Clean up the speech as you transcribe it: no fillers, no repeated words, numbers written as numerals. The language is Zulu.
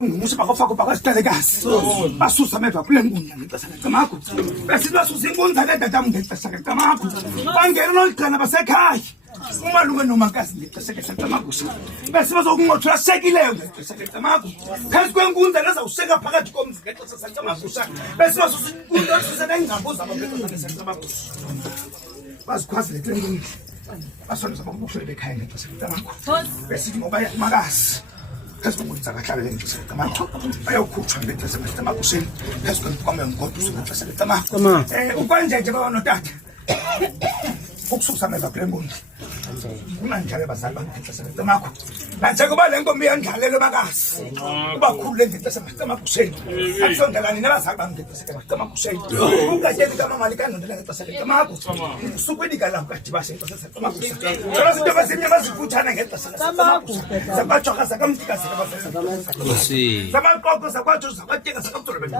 Musi bakafaka bakasitalekazi basusa ameva kule nkundla ngexesha likamakho besithi basusa inkundla ledatam ngexesha likamakho bangena noligcana basekhaya umalume nomakazi ngexesha likamakho bese bazokunqothula sekileyo ngexesha likamakho phezu kwenkundla lezawuseka phakathi komzi ngexesha likamakho bese basusa inkundla basusa neengcambu zabo ngexesha likamakho bazikhwazile kule nkundla basondeza bakubuhlele bekhaya ngexesha likamakho besithi ngoba makazi phezu kwenza kahlale ngexesha likamakho bayokhutshwa ngexesha likamakho phezu kwenkomo ngodwa ngexesha likamakho ukwenjenje baba notata ukususa ameva kule nkundla kunanjalo abazali bangexesha likamakho nanjengoba le nkomo iyandlalela makazi ubakhulule ngexesha likamakho akusondelani nabazali bangexesha likamakho ungatyeli kamamali kanondela ngexesha likamakho usukwenika lapho kadibase ngexesha likamakho zona zinto bezinye bazifutshane ngexesha likamakho zabajoka zakamtikazi zabaqoko zakwathi zakwatyeka zakabutolobela